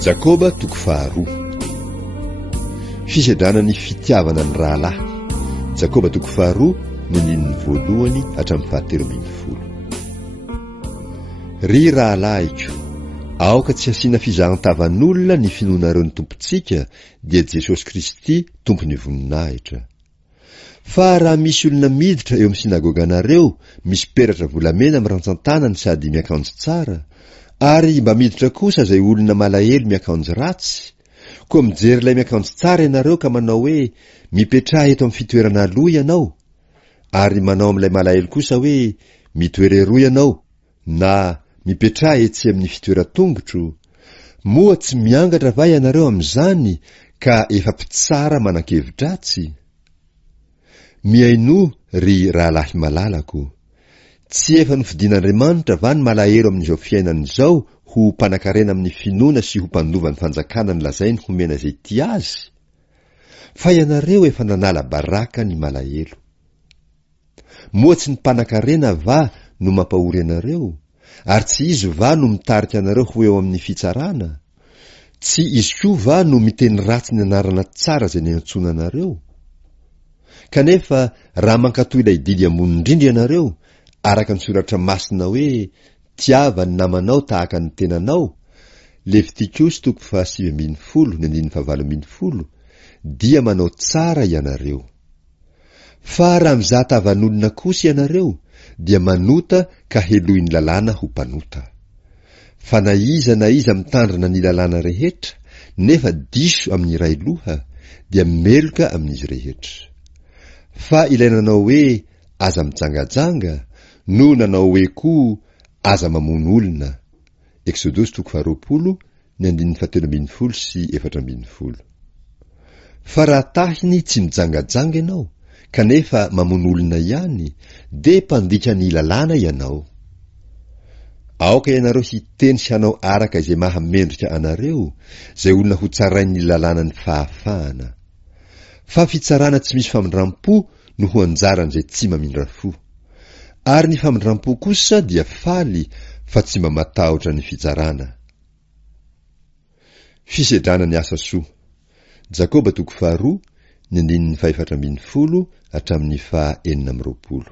Jakoba toko faharoa. Fisedrana ny fitiavana ny rahalahy. Jakoba toko faharoa no nin'ny voalohany hatramin'ny fahatelo ambin'ny folo. Ry rahalahiko, aoka tsy asiana fizahan-tavan'olona ny finoanareo ny tompontsika dia Jesosy Kristy tompony voninahitra. Fa raha misy olona miditra eo amin'ny sinagoganareo, misy peratra volamena amin'ny rantsan-tanany sady miakanjo tsara, ary mba miditra kosa izay olona malahelo miakanjo ratsy, koa mijery ilay miakanjo tsara ianareo ka manao hoe mipetraha eto amin'ny fitoerana aloha ianao, ary manao amin'ilay malahelo kosa hoe mitoery eroa ianao, na mipetraha etsy amin'ny fitoeran-tongotro, moa tsy miangatra va ianareo amin'izany ka efa mpitsara manan-kevitra-tsy? Miaino ry rahalahy malalako, tsy efa nofidin'Andriamanitra va ny malahelo amin'izao fiainana izao ho mpanan-karena amin'ny finoana sy ho mpandova ny fanjakana ny lazainy homena izay tia azy? Fa ianareo efa nanala baraka ny malahelo. Moa tsy ny mpanan-karena va no mampahory ianareo, ary tsy izy va no mitarika anareo ho eo amin'ny fitsarana? Tsy izy koa va no miteny ratsy ny anarana tsara izay niantsoana anareo? Kanefa raha mankatoy ilay didy ambony indrindra ianareo, araka ny soratra masina hoe tiava ny namanao tahaka ny tenanao, Levitikos 7:7-8, dia manao tsara ianareo. Fa raha mizaha tavan'olona kosa ianareo, dia manota ka helohin'ny lalàna ho mpanota. Fa na iza mitandrina ny lalàna rehetra, nefa diso amin'ny iray loha, dia meloka amin'izy rehetra. Fa ilay nanao hoe aza mijangajanga, no nanao hoe koa aza mamono olona. Exodus 20:17-18. Fa raha tahiny tsy mijangajanga ianao, kanefa mamono olona ihany, de mpandika ny lalàna ianao. Aoka ianareo hiteny sy hanao araka izay mahamendrika anareo, izay olona ho tsarain'ny lalàna ny fahafahana. Fa fitsarana tsy misy famindram-po no ho anjaran'izay tsy mamindra fo. Ary ny famindram-po kosa dia faly, fa tsy mba matahotra ny fitsarana. Fisedrana ny asa soa. Jakoba toko faharoa, ny andinin'ny 7:4-9.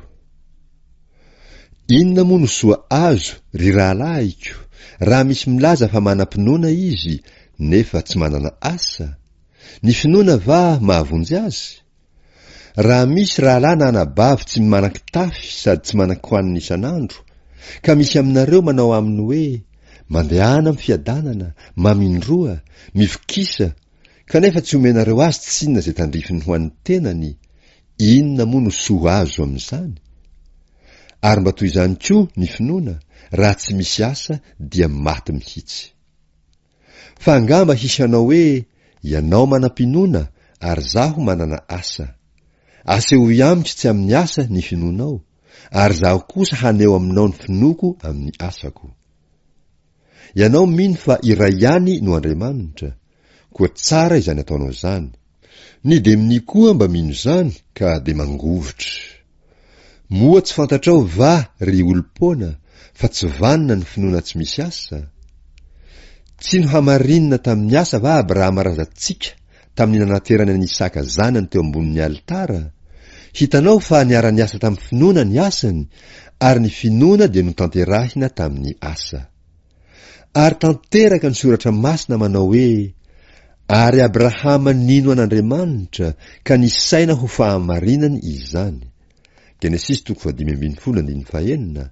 Inona moa no soa azo, ry rahalahiko, raha misy milaza fa manam-pinoana izy, nefa tsy manana asa? Ny finoana va mahavonjy azy? Raha misy rahalahy na anabavy tsy manan-kitafy sady tsy manan-kohanina isan'andro, ka misy aminareo manao aminy hoe mandehana amin'ny fiadanana, mamindroa, mivokisa, kanefa tsy omenareo azy tsy inona izay tandrifiny ho an'ny tenany, inona moa no soa azo amin'izany? Ary mba toy izany koa ny finoana, raha tsy misy asa dia maty mihitsy. Fa angamba hisanao hoe ianao manam-pinoana ary zaho manana asa. Aseho iamiko tsy amin'ny asa ny finoanao, ary zaho kosa haneo aminao ny finoko amin'ny asako. Ianao mino fa iray ihany no Andriamanitra, koa tsara izany ataonao izany. Ny demini koa mba mino izany ka de mangovitra. Moa tsy fantatrao va ry olom-poana, fa tsy vanina ny finoana tsy misy asa? Tsy no hamarinina tamin'ny asa va Abrahama razantsika tamin'ny nanaterana ny Isaka zanany teo ambonin'ny alitara? Hitanao fa niara-ny asa tamin'ny finoana ny asany, ary ny finoana dia notanterahina tamin'ny asa. Ary tanteraka ny soratra masina manao hoe ary Abrahama nino an'Andriamanitra ka nisaina ho fahamarinany izany. Genesis 15:9.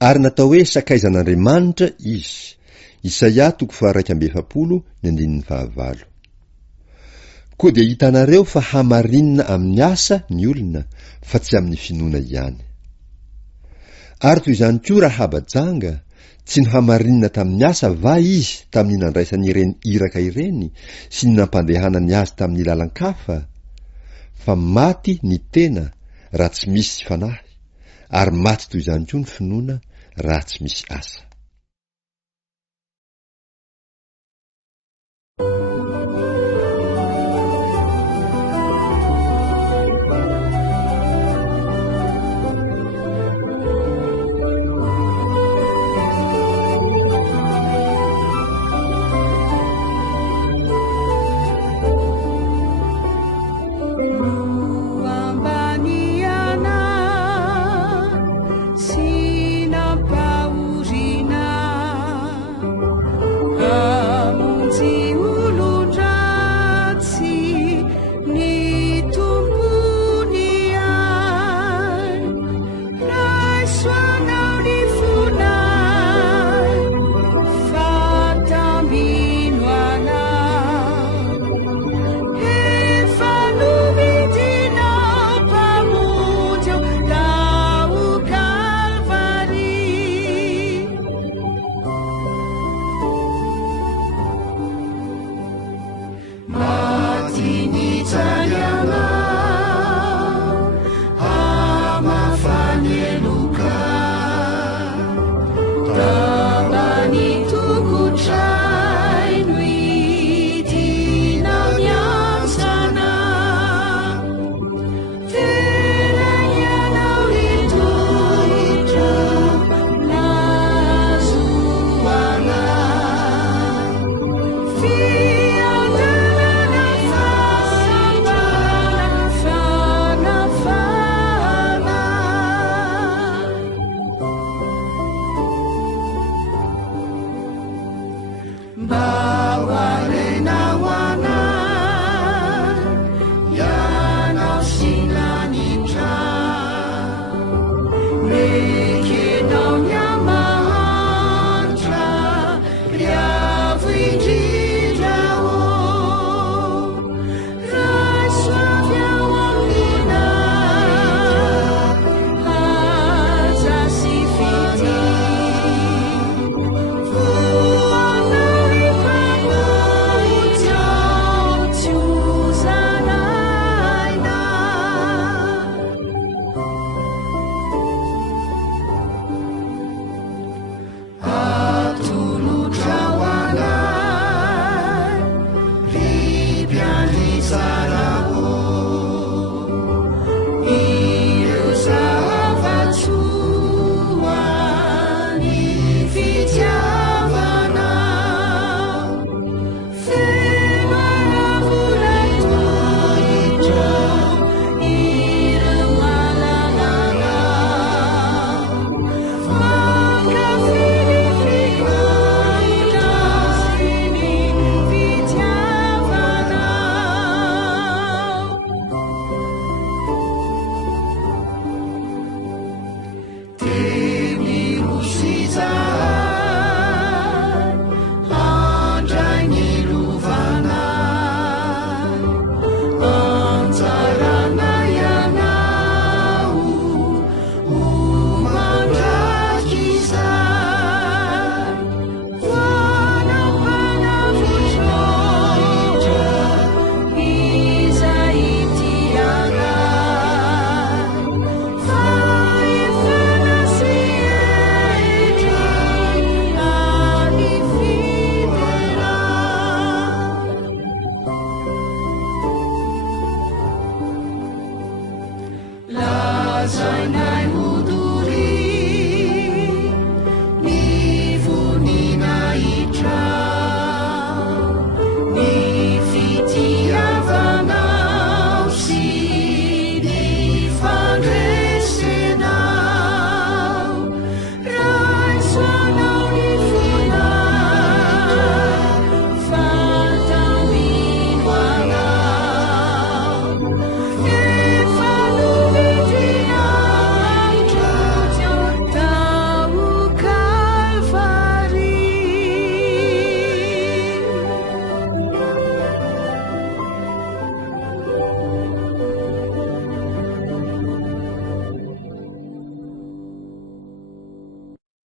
Ary natao hoe sakaizan'Andriamanitra izy. Isaia 2:7. Koa dia hitanareo fa hamarinina amin'ny asa ny olona, fa tsy amin'ny finoana ihany. Ary toy izany koa Rahaba janga, tsy no hamarinina tamin'ny asa va izy tamin'ny nandraisany ireny iraka ireny sy ny nampandehanany azy tamin'ny lalan-kafa? Fa maty ny tena raha tsy misy fanahy, ary maty toy izany koa ny finoana raha tsy misy asa. na